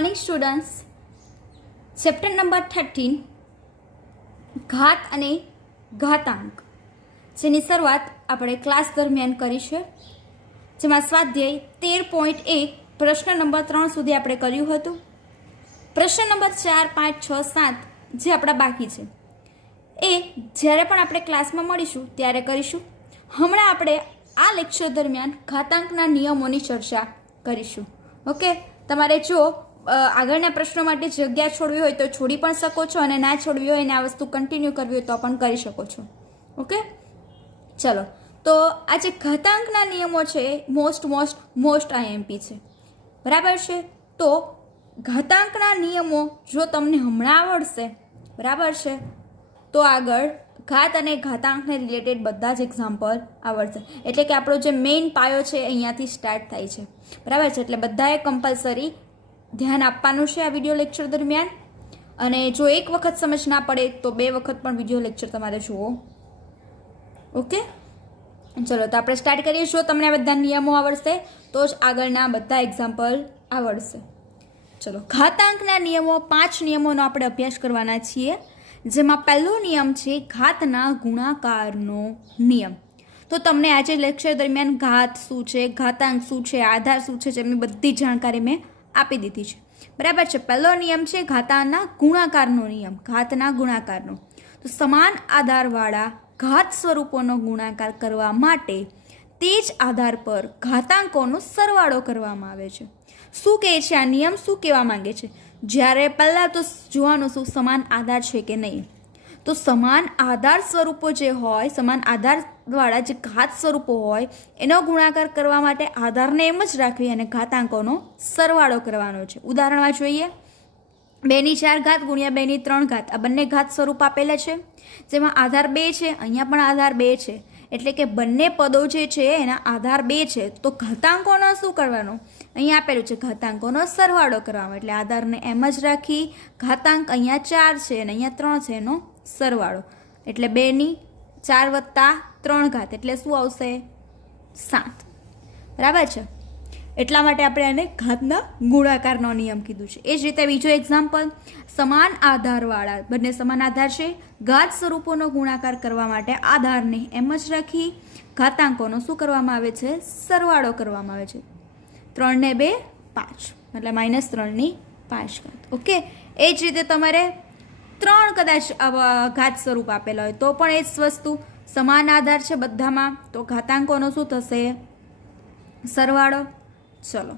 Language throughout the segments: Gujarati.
Morning students. चैप्टर नंबर 13 घात अने घातांक जेनी शरूआत આપણે ક્લાસ દરમિયાન કરી છે, જેમાં સ્વાધ્યાય 13.1 પ્રશ્ન નંબર 3 સુધી આપણે કર્યું હતું। પ્રશ્ન નંબર 4, 5, 6, 7 જે આપણા બાકી છે એ જ્યારે પણ આપણે ક્લાસમાં મળીશું ત્યારે કરીશું। હમણાં આપણે આ લેક્ચર દરમિયાન ઘાતાંકના નિયમોની ચર્ચા કરીશું। ઓકે, તમારે જો આગળના પ્રશ્નો માટે જગ્યા છોડવી હોય તો છોડી પણ શકો છો, અને ના છોડવી હોય અને આ વસ્તુ કન્ટિન્યુ કરવી હોય તો પણ કરી શકો છો। ઓકે, ચલો તો આ જે ઘાતાંકના નિયમો છે મોસ્ટ આઈએમપી છે, બરાબર છે। તો ઘાતાંકના નિયમો જો તમને હમણાં આવડશે, બરાબર છે, તો આગળ ઘાત અને ઘાતાંકને રિલેટેડ બધા જ એક્ઝામ્પલ આવડશે। એટલે કે આપણો જે મેઇન પાયો છે અહીંયાથી સ્ટાર્ટ થાય છે, બરાબર છે। એટલે બધાએ કમ્પલસરી ધ્યાન આપવાનું છે આ વિડીયો લેક્ચર દરમિયાન, અને જો એક વખત સમજ ના પડે તો 2 વખત પણ વિડીયો લેક્ચર તમારે જુઓ। ઓકે, ચલો તો આપણે સ્ટાર્ટ કરીએ। જો તમને આ બધા નિયમો આવડશે તો જ આગળના બધા એક્ઝામ્પલ આવડશે। ચલો, ઘાતાંકના નિયમો 5 નિયમોનો આપણે અભ્યાસ કરવાના છીએ, જેમાં પહેલો નિયમ છે ઘાતના ગુણાકારનો નિયમ। તો તમને આજે લેક્ચર દરમિયાન ઘાત શું છે, ઘાતાંક શું છે, આધાર શું છે, જેમની બધી જાણકારી મેં આપી દીધી છે, બરાબર છે। પહેલો નિયમ છે ઘાતાના ગુણાકારનો નિયમ, ઘાતના ગુણાકારનો। તો સમાન આધારવાળા ઘાત સ્વરૂપોનો ગુણાકાર કરવા માટે તે જ આધાર પર ઘાતાંકોનો સરવાળો કરવામાં આવે છે। શું કહે છે આ નિયમ, શું કહેવા માંગે છે? જ્યારે પહેલાં તો જોવાનું શું સમાન આધાર છે કે નહીં। તો સમાન આધાર સ્વરૂપો જે હોય, સમાન આધારવાળા જે ઘાત સ્વરૂપો હોય એનો ગુણાકાર કરવા માટે આધારને એમ જ રાખવી અને ઘાતાંકોનો સરવાળો કરવાનો છે। ઉદાહરણમાં જોઈએ, 2 ની 4 ઘાત ગુણ્યા 2 ની 3 ઘાત, આ બંને ઘાત સ્વરૂપ આપેલા છે, જેમાં આધાર 2 છે, અહીંયા પણ આધાર 2 છે, એટલે કે બંને પદો જે છે એના આધાર 2 છે। તો ઘાતાંકોનો શું કરવાનો? અહીંયા આપેલું છે ઘાતાંકોનો સરવાળો કરવાનો, એટલે આધારને એમ જ રાખી ઘાતાંક અહીંયા 4 છે અને અહીંયા 3 છે, એનો સરવાળો, એટલે 2 ની 4 વત્તા 3 ઘાત એટલે શું આવશે? 7, બરાબર છે। એટલા માટે આપણે આને ઘાતના ગુણાકારનો નિયમ કીધું છે। એ જ રીતે બીજો એક્ઝામ્પલ, સમાન આધારવાળા, બંને સમાન આધાર છે, ઘાત સ્વરૂપોનો ગુણાકાર કરવા માટે આધારને એમ જ રાખી ઘાતાંકોનો શું કરવામાં આવે છે? સરવાળો કરવામાં આવે છે। 3 ને 2 5, એટલે -3 ની 5 ઘાત। ઓકે, એ જ રીતે તમારે 3 કદાચ ઘાત સ્વરૂપ આપેલા હોય તો પણ એ જ વસ્તુ, સમાન આધાર છે બધામાં, તો ઘાતાંકોનો શું થશે? સરવાળો। ચલો,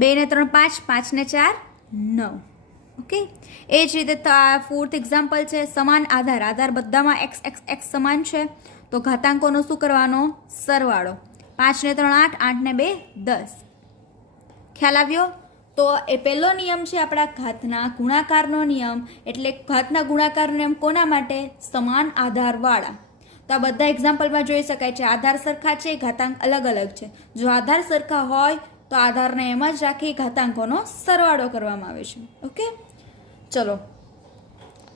2 ને 3 5, 5 ને 4 9। ઓકે, એ જ રીતે 4th એક્ઝામ્પલ છે સમાન આધાર, આધાર બધામાં x સમાન છે, તો ઘાતાંકોનો શું કરવાનો? સરવાળો। 5 ને 3 8, 8 ને 2 10। ખ્યાલ આવ્યો? તો એ પહેલો નિયમ છે આપણા ઘાતના ગુણાકારનો નિયમ। એટલે ઘાતના ગુણાકારનો નિયમ કોના માટે? સમાન આધારવાળા। તો આ બધા એક્ઝામ્પલમાં જોઈ શકાય છે આધાર સરખા છે, ઘાતાંક અલગ અલગ છે। જો આધાર સરખા હોય તો આધારને એમ જ રાખી ઘાતાંકોનો સરવાળો કરવામાં આવે છે। ઓકે, ચલો,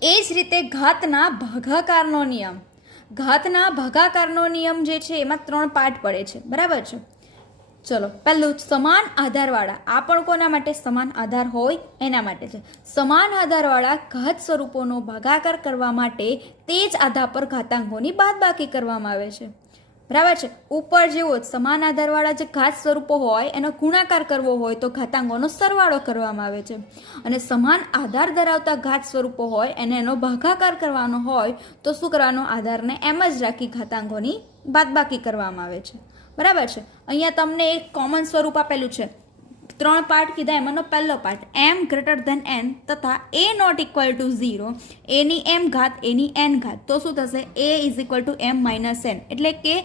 એ જ રીતે ઘાતના ભાગાકારનો નિયમ। ઘાતના ભાગાકારનો નિયમ જે છે એમાં 3 પાર્ટ પડે છે, બરાબર છે। ચલો, પહેલું સમાન આધારવાળા, આ પણ કોના માટે? સમાન આધાર હોય એના માટે છે। સમાન આધારવાળા ઘાત સ્વરૂપોનો ભાગાકાર કરવા માટે તે જ આધાર પર ઘાતાંકોની બાદબાકી કરવામાં આવે છે, બરાબર છે। ઉપર જેવો જ સમાન આધારવાળા જે ઘાત સ્વરૂપો હોય એનો ગુણાકાર કરવો હોય તો ઘાતાંકોનો સરવાળો કરવામાં આવે છે, અને સમાન આધાર ધરાવતા ઘાત સ્વરૂપો હોય એને એનો ભાગાકાર કરવાનો હોય તો શું કરવાનો? આધારને એમ જ રાખી ઘાતાંકોની બાદબાકી કરવામાં આવે છે, બરાબર છે। અહીંયા તમને એક કોમન સ્વરૂપ આપેલું છે, 3 પાર્ટ કીધા, એમાંનો પહેલો પાર્ટ m > n તથા a ≠ 0, a ની m ઘાત, a ની n ઘાત, તો શું થશે? a = m - n, એટલે કે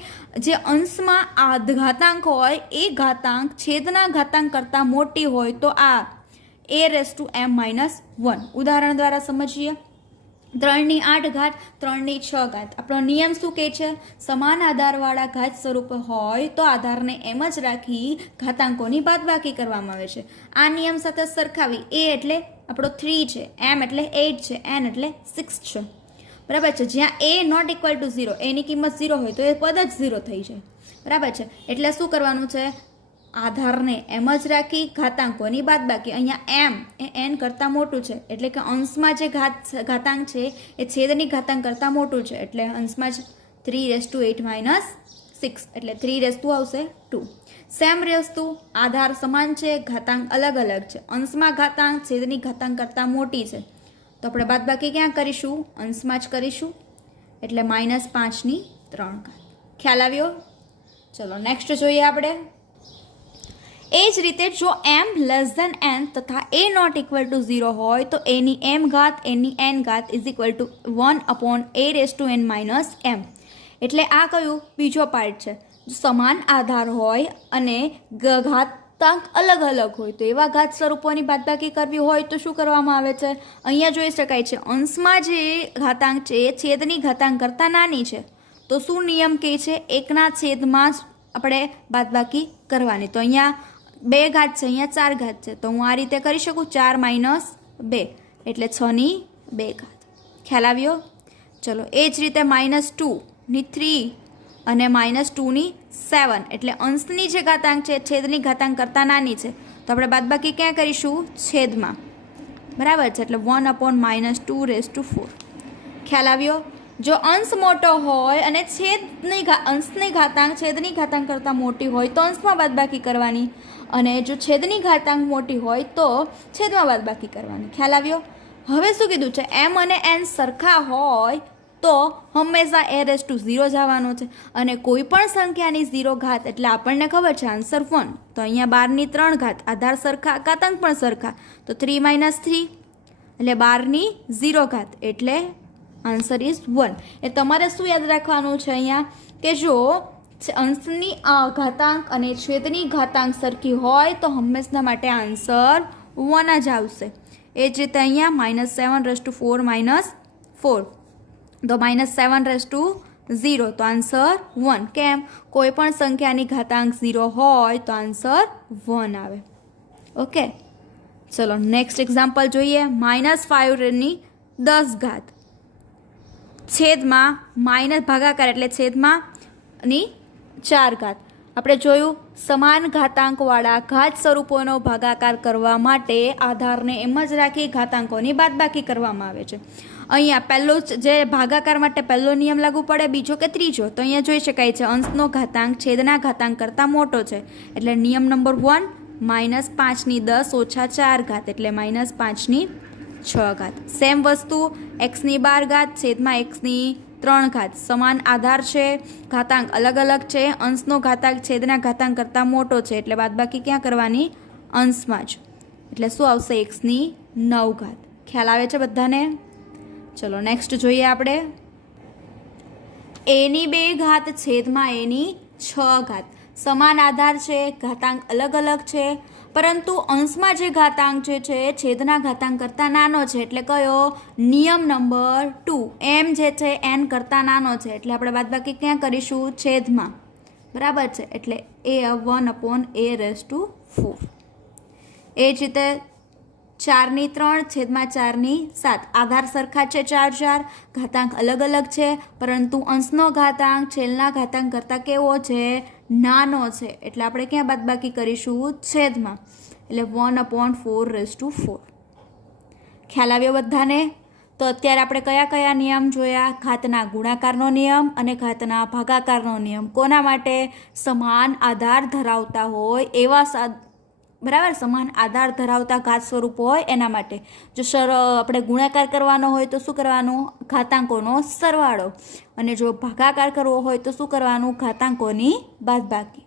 જે અંશમાં ઘાતાંક હોય એ ઘાતાંક છેદના ઘાતાંક કરતાં મોટી હોય તો આ a⁻m - 1। ઉદાહરણ દ્વારા સમજીએ, 3 ની 8 ઘાત, 3 ની 6 ઘાત। આપણો નિયમ શું કહે છે? સમાન આધારવાળા ઘાત સ્વરૂપ હોય તો આધારને એમ જ રાખી ઘાતાંકોની બાદબાકી કરવામાં આવે છે। આ નિયમ સાથે સરખાવી, a એટલે આપણો 3 છે, m એટલે 8 છે, n એટલે 6 છે, બરાબર છે। જ્યાં a ≠ 0, a ની કિંમત 0 હોય તો એ પદ જ 0 થઈ જાય, બરાબર છે। એટલે શું કરવાનું છે? આધારને એમ જ રાખી ઘાતાંકોની બાદબાકી. અહીંયા એમ એ એન કરતાં મોટું છે એટલે કે અંશમાં જે ઘાતાંક છે એ છેદની ઘાતાંક કરતાં મોટું છે એટલે અંશમાં જ 3⁸ - 6 એટલે 3 આવશે 2. સેમ વસ્તુ આધાર સમાન છે, ઘાતાંક અલગ અલગ છે. અંશમાં ઘાતાંક છેદની ઘાતાંક કરતાં મોટી છે તો આપણે બાદબાકી ક્યાં કરીશું? અંશમાં જ કરીશું એટલે -5/3. ખ્યાલ આવ્યો? ચલો નેક્સ્ટ જોઈએ આપણે. એ જ રીતે જો m n તથા a ≠ 0 હોય તો a ની m ઘાત a ની n ઘાત = 1/a⁻n - m. એટલે આ કયું? બીજો પાર્ટ છે. જો સમાન આધાર હોય અને ઘાતાંક અલગ અલગ હોય તો એવા ઘાત સ્વરૂપોની બાદબાકી કરવી હોય તો શું કરવામાં આવે છે? અહીંયા જોઈ શકાય છે અંશમાં જે ઘાતાંક છે એ છેદની ઘાતાંક કરતાં નાની છે તો શું નિયમ કહે છે? 1/છેદમાં જ આપણે બાદબાકી કરવાની. તો અહીંયા 2 ઘાત છે, અહીંયા 4 ઘાત છે તો હું આ રીતે કરી શકું 4 - 2 એટલે 6/2 ઘાત. ખ્યાલ આવ્યો? ચલો એ જ રીતે -2/3 અને -2/7 એટલે અંશની જે ઘાતાંક છે છેદની ઘાતાંક કરતાં નાની છે તો આપણે બાદબાકી ક્યાં કરીશું? છેદમાં. બરાબર છે એટલે 1/-2/4. ખ્યાલ આવ્યો? જો અંશ મોટો હોય અને અંશની ઘાતાંક છેદની ઘાતાંક કરતાં મોટી હોય તો અંશમાં બાદબાકી કરવાની અને જો છેદની ઘાતાંક મોટી હોય તો છેદમાં બાદબાકી કરવાની. ખ્યાલ આવ્યો? હવે શું કીધું છે? m અને n સરખા હોય તો હંમેશા a⁻0 જ આવવાનો છે અને કોઈ પણ સંખ્યાની 0 ઘાત એટલે આપણને ખબર છે આન્સર 1. તો અહીંયા 12/3 ઘાત આધાર સરખા ઘાતાંક પણ સરખા તો 3 - 3 એટલે 12/0 ઘાત એટલે આન્સર ઇઝ 1. એ તમારે શું યાદ રાખવાનું છે અહીંયા કે જો અંશની ઘાતાંક અને છેદની ઘાતાંક સરખી હોય તો હંમેશા માટે આન્સર 1 જ આવશે. એ જ રીતે અહીંયા -7/4 - 4 તો -7/0 તો આન્સર 1. કેમ? કોઈ પણ સંખ્યાની ઘાતાંક 0 હોય તો આન્સર 1 આવે. ઓકે ચલો નેક્સ્ટ એક્ઝામ્પલ જોઈએ. -5/10 ઘાત છેદમાં માઇનસ ભાગાકાર એટલે છેદમાં ની 4 ઘાત. આપણે જોયું સમાન ઘાતાંકવાળા ઘાત સ્વરૂપોનો ભાગાકાર કરવા માટે આધારને એમ જ રાખી ઘાતાંકોની બાદબાકી કરવામાં આવે છે. અહીંયા પહેલો જે ભાગાકાર માટે પહેલો નિયમ લાગુ પડે, બીજો કે ત્રીજો? તો અહીંયા જોઈ શકાય છે અંશનો ઘાતાંક છેદના ઘાતાંક કરતાં મોટો છે એટલે નિયમ નંબર 1 -5/10 - 4 ઘાત એટલે -5/6 ઘાત. સેમ વસ્તુ x12 ઘાત છેદમાં x3 ઘાત. સમાન આધાર છે, ઘાતાંક અલગ અલગ છે, અંશનો ઘાતાંક છેદના ઘાતાંક કરતાં મોટો છે એટલે બાદબાકી ક્યાં કરવાની? અંશમાં જ. એટલે શું આવશે? x9 ઘાત. ખ્યાલ આવે છે બધાને? ચલો નેક્સ્ટ જોઈએ આપણે. a2 ઘાત છેદમાં a6 ઘાત. સમાન આધાર છે, ઘાતાંક અલગ અલગ છે પરંતુ અંશમાં જે ઘાતાંક જે છે છેદના ઘાતાંક કરતાં નાનો છે એટલે કયો? નિયમ નંબર 2. m જે છે n કરતાં નાનો છે એટલે આપણે બાદબાકી ક્યાં કરીશું? છેદમાં. બરાબર છે એટલે a1/a⁴. એ જ રીતે 4/3 છેદમાં 4/7 આધાર સરખા છે 4 ઘાતાંક અલગ અલગ છે પરંતુ અંશનો ઘાતાંક છેદના ઘાતાંક કરતાં કેવો છે? નાનો છે એટલે આપણે ક્યાં બાદબાકી કરીશું? છેદમાં એટલે 1/4/4. ખ્યાલ આવ્યો બધાને? તો અત્યારે આપણે કયા કયા નિયમ જોયા? ઘાતના ગુણાકારનો નિયમ અને ઘાતના ભાગાકારનો નિયમ. કોના માટે? સમાન આધાર ધરાવતા હોય એવા બરાબર સમાન આધાર ધરાવતા ઘાત સ્વરૂપ હોય એના માટે. જો આપણે ગુણાકાર કરવાનો હોય તો શું કરવાનું? ઘાતાંકોનો સરવાળો. અને જો ભાગાકાર કરવો હોય તો શું કરવાનું? ઘાતાંકોની બાદબાકી.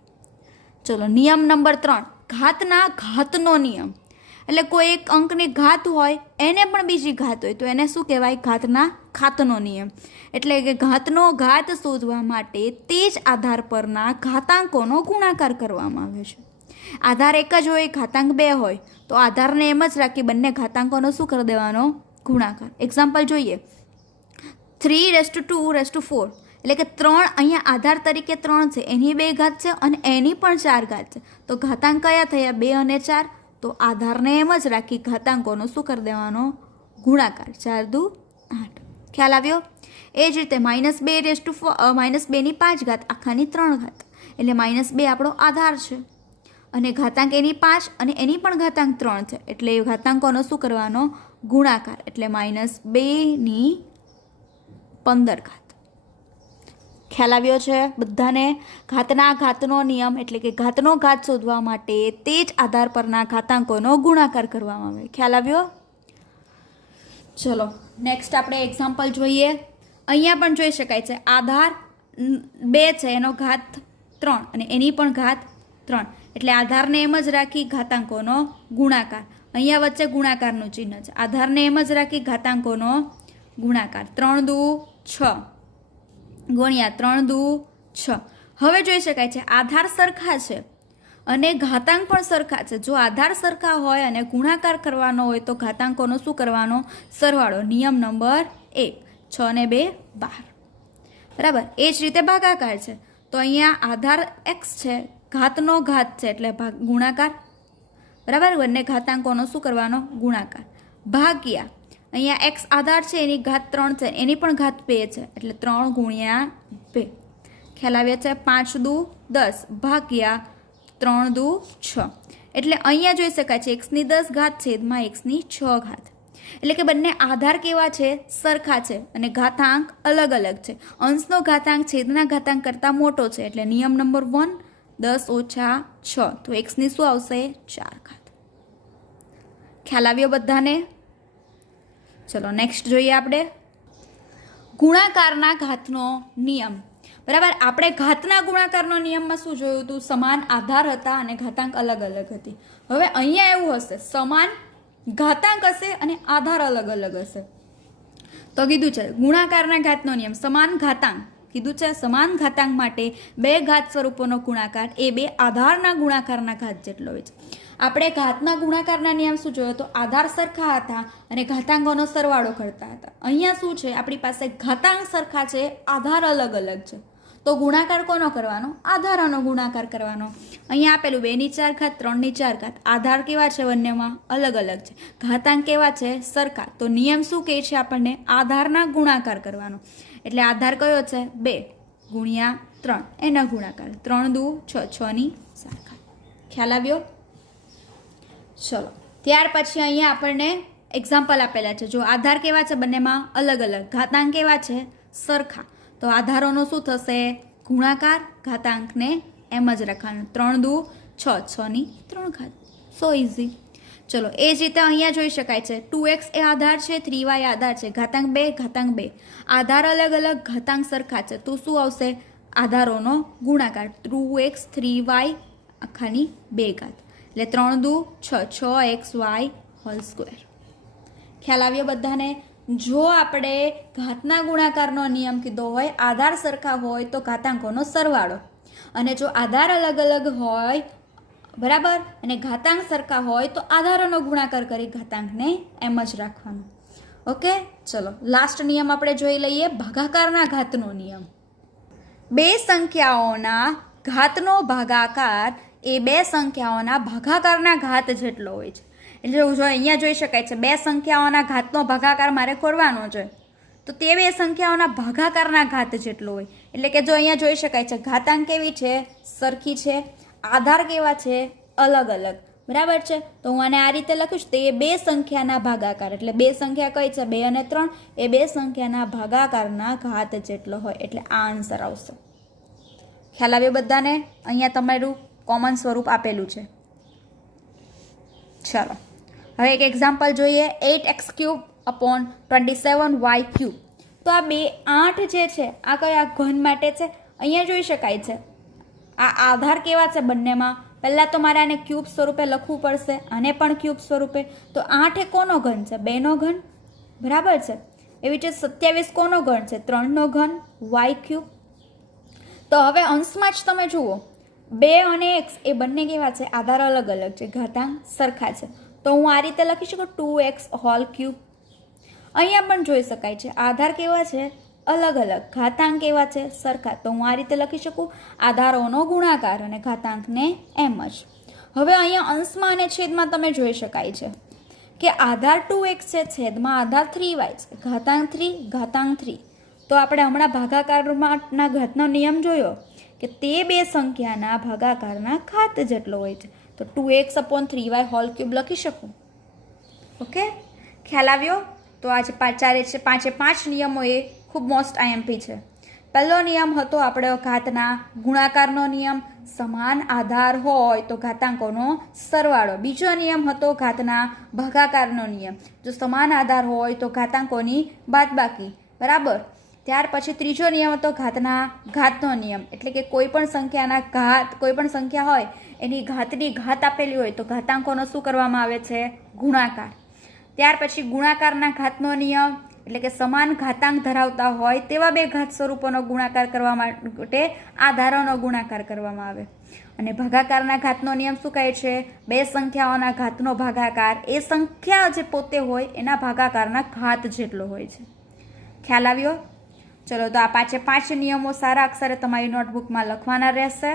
ચલો નિયમ નંબર 3 ઘાતના ઘાતનો નિયમ. એટલે કોઈ એક અંકની ઘાત હોય એને પણ બીજી ઘાત હોય તો એને શું કહેવાય? ઘાતના ઘાતનો નિયમ. એટલે કે ઘાતનો ઘાત શોધવા માટે તે જ આધાર પરના ઘાતાંકોનો ગુણાકાર કરવામાં આવે છે. આધાર એક જ હોય, ઘાતાંક 2 હોય તો આધારને એમ જ રાખી બંને ઘાતાંકોનો શું કરી દેવાનો? ગુણાકાર. એક્ઝામ્પલ જોઈએ. 3:2:4 એટલે કે 3 અહીંયા આધાર તરીકે 3 છે, એની 2 ઘાત છે અને એની પણ 4 ઘાત છે તો ઘાતાંક કયા થયા? 2 અને 4. તો આધારને એમ જ રાખી ઘાતાંકોનો શું કરી દેવાનો? ગુણાકાર. 4×2 8. ખ્યાલ આવ્યો? એ જ રીતે -2 -2 ની 5 ઘાત આખાની 3 ઘાત એટલે -2 આપણો આધાર છે અને ઘાતાંક એની 5 અને એની પણ ઘાતાંક 3 છે, એટલે એ ઘાતાંકોનો શું કરવાનો? ગુણાકાર, એટલે -2/15. ખ્યાલ આવ્યો છે બધાને? ઘાતના ઘાતનો નિયમ એટલે કે ઘાતનો ઘાત શોધવા માટે તે જ આધાર પરના ઘાતાંકોનો ગુણાકાર કરવામાં આવે. ખ્યાલ આવ્યો? ચલો નેક્સ્ટ આપણે એક્ઝામ્પલ જોઈએ. અહીંયા પણ જોઈ શકાય છે આધાર 2 છે, એનો ઘાત 3 અને એની પણ ઘાત 3, એટલે આધારને એમ જ રાખી ઘાતાંકોનો ગુણાકાર. અહીંયા વચ્ચે ગુણાકારનું ચિહ્ન છે. આધારને એમ જ રાખી ઘાતાંકોનો ગુણાકાર. 3 દુ 6 ગુણ્યા 3 દુ 6. હવે જોઈ શકાય છે આધાર સરખા છે અને ઘાતાંક પણ સરખા છે. જો આધાર સરખા હોય અને ગુણાકાર કરવાનો હોય તો ઘાતાંકોનો શું કરવાનો? સરવાળો. નિયમ નંબર 1. 6 ને 2 12. બરાબર. એ જ રીતે ભાગાકાર છે, તો અહીંયા આધાર x છે, ઘાતનો ઘાત છે એટલે ગુણાકાર. બરાબર. બંને ઘાતાંકોનો શું કરવાનો? ગુણાકાર. ભાગ્યા અહીંયા x આધાર છે, એની ઘાત 3 છે, એની પણ ઘાત 2 છે, એટલે 3 ગુણ્યા 2. ખ્યાલ આવ્યા છે? 5 દુ 10 ભાગ્યા 3 દુ 6. એટલે અહીંયા જોઈ શકાય છે x ની 10 ઘાત છેદમાં x ની 6 ઘાત. એટલે કે બંને આધાર કેવા છે? સરખા છે અને ઘાતાંક અલગ અલગ છે. અંશનો ઘાતાંક છેદના ઘાતાંક કરતાં મોટો છે, એટલે નિયમ નંબર 1 10 ઓછા 6, તો x ની શું આવશે? 4 ઘાત. ખ્યાલ આવ્યો બધાને? ચલો નેક્સ્ટ જોઈએ આપણે ગુણાકારના ઘાતનો નિયમ. બરાબર. આપણે ઘાતના ગુણાકારનો નિયમમાં શું જોયું હતું? સમાન આધાર હતા અને ઘાતાંક અલગ અલગ હતી. હવે અહીંયા એવું હશે, સમાન ઘાતાંક હશે અને આધાર અલગ અલગ હશે. તો કીધું છે ગુણાકારના ઘાતનો નિયમ. સમાન ઘાતાંક કીધું છે, સમાન ઘાતાંક માટે 2 ઘાત સ્વરૂપોનો ગુણાકાર એ 2 આધારના ગુણાકારના ઘાત જેટલો હોય છે. આપણે ઘાતના ગુણાકારના નિયમ શું જોયો? તો આધાર સરખા હતા અને ઘાતાંકોનો સરવાળો કરતા હતા. અહીંયા શું છે? આપણી પાસે ઘાતાંક સરખા છે, આધાર અલગ અલગ છે, તો ગુણાકાર કોનો કરવાનો? આધારોનો ગુણાકાર કરવાનો. અહીંયા આપેલું 2 ની 4 ઘાત 3 ની 4 ઘાત. આધાર કેવા છે? બંનેમાં અલગ અલગ છે. ઘાતાંક કેવા છે? સરખા. તો નિયમ શું કહે છે આપણને? આધારના ગુણાકાર કરવાનો. એટલે આધાર કયો છે? 2 ગુણ્યા 3, એના ગુણાકાર. 3 દુ 6 6 ની 4 ઘાત. ખ્યાલ આવ્યો? ચલો ત્યાર પછી અહીંયા આપણને એક્ઝામ્પલ આપેલા છે. જો આધાર કેવા છે? બંનેમાં અલગ અલગ. ઘાતાંક કેવા છે? સરખા. તો આધારોનો શું થશે? ગુણાકાર. ઘાતાંકને એમ જ રાખવાનું. 3 દુ 6 6 ની 3 ઘાત. સો ઇઝી. ચલો એ જ રીતે અહીંયા જોઈ શકાય છે 2x એ આધાર છે, 3y આધાર છે, ઘાતાંક 2 ઘાતાંક 2. આધાર અલગ અલગ, ઘાતાંક સરખા છે, તો શું આવશે? આધારોનો ગુણાકાર. 2x 3y આખાની 2 ઘાત, એટલે 3 દુ 6 6xy હોલ સ્ક્વેર. ખ્યાલ આવ્યો બધાને? જો આપણે ઘાતના ગુણાકારનો નિયમ કીધો હોય, આધાર સરખા હોય તો ઘાતાંકોનો સરવાળો, અને જો આધાર અલગ અલગ હોય બરાબર અને ઘાતાંક સરખા હોય તો આધારોનો ગુણાકાર કરી ઘાતાંકને એમ જ રાખવાનો. ઓકે, ચલો લાસ્ટ નિયમ આપણે જોઈ લઈએ, ભાગાકારના ઘાતનો નિયમ. 2 સંખ્યાઓના ઘાતનો ભાગાકાર એ 2 સંખ્યાઓના ભાગાકારના ઘાત જેટલો હોય છે. એટલે જો અહીંયા જોઈ શકાય છે 2 સંખ્યાઓના ઘાતનો ભાગાકાર મારે કરવાનો છે, તો તે 2 સંખ્યાઓના ભાગાકારના ઘાત જેટલો હોય. એટલે કે જો અહીંયા જોઈ શકાય છે ઘાતાંક કેવી છે? સરખી છે. આધાર કેવા છે? અલગ અલગ. બરાબર છે. તો હું આને આ રીતે લખીશ, તે 2 સંખ્યાના ભાગાકાર, એટલે 2 સંખ્યા કઈ છે? 2 અને 3. એ 2 સંખ્યાના ભાગાકારના ઘાત જેટલો હોય, એટલે આ આન્સર આવશે. ખ્યાલ આવ્યો બધાને? અહીંયા તમારું કોમન સ્વરૂપ આપેલું છે. ચાલો હવે એક એક્ઝામ્પલ જોઈએ. 8x³ / 27y³. તો આ 8 જે છે આ કયા ઘન માટે છે? અહીંયા જોઈ શકાય છે આ આધાર કેવા છે બંનેમાં? પહેલાં તો મારે આને ક્યુબ સ્વરૂપે લખવું પડશે, આને પણ ક્યુબ સ્વરૂપે. તો 8 એ કોનો ઘન છે? 2નો ઘન. બરાબર છે. એવી રીતે 27 કોનો ઘન છે? 3નો ઘન y³. તો હવે અંશમાં જ તમે જુઓ 2 અને x એ બંને કેવા છે? આધાર અલગ અલગ છે, ઘાતાંક સરખા છે. તો હું આ રીતે લખી શકું 2x³. અહીંયા પણ જોઈ શકાય છે આધાર કેવા છે? અલગ અલગ, ઘાતાંક કેવા છે? સરખા. તો હું આ રીતે લખી શકું આધારોનો ગુણાકાર અને ઘાતાંકને એમ જ. હવે અહીંયા અંશમાં અને છેદમાં તમે જોઈ શકાય છે કે આધાર 2x છે, છેદમાં આધાર 3y છે, ઘાતાંક 3 ઘાતાંક 3. તો આપણે હમણાં ભાગાકારના ઘાતનો નિયમ જોયો કે તે 2 સંખ્યાના ભાગાકારના ઘાત જેટલો હોય છે. તો 2x/3y હોલ ક્યુબ લખી શકું. ઓકે, ખ્યાલ આવ્યો? તો આજે પાંચે પાંચ નિયમો એ ખૂબ મોસ્ટ આઈએમપી છે. પહેલો નિયમ હતો આપણે ઘાતના ગુણાકારનો નિયમ, સમાન આધાર હોય તો ઘાતાંકોનો સરવાળો. બીજો નિયમ હતો ઘાતના ભાગાકારનો નિયમ, જો સમાન આધાર હોય તો ઘાતાંકોની બાદબાકી. બરાબર. ત્યાર પછી ત્રીજો નિયમ હતો ઘાતના ઘાતનો નિયમ, એટલે કે કોઈ પણ સંખ્યાના ઘાત, કોઈ પણ સંખ્યા હોય એની ઘાતની ઘાત આપેલી હોય તો ઘાતાંકોનો શું કરવામાં આવે છે? ગુણાકાર. ત્યાર પછી ગુણાકારના ઘાતનો નિયમ, એટલે કે સમાન ઘાતાંક ધરાવતા હોય તેવા બે ઘાત સ્વરૂપોનો ગુણાકાર કરવા માટે આધારોનો ગુણાકાર કરવામાં આવે. અને ભાગાકારના ઘાતનો નિયમ શું કહે છે? બે સંખ્યાઓના ઘાતનો ભાગાકાર એ સંખ્યા જે પોતે હોય એના ભાગાકારના ઘાત જેટલો હોય છે. ખ્યાલ આવ્યો? ચલો, તો આ પાંચે પાંચ નિયમો સારા અક્ષરે તમારી નોટબુકમાં લખવાના રહેશે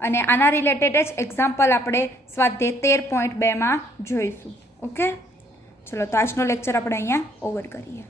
અને આના રિલેટેડ જ એક્ઝામ્પલ આપણે સ્વાધ્યાય 13.2 જોઈશું. ઓકે, ચલો, તો આજનો લેક્ચર આપણે અહીંયા ઓવર કરીએ.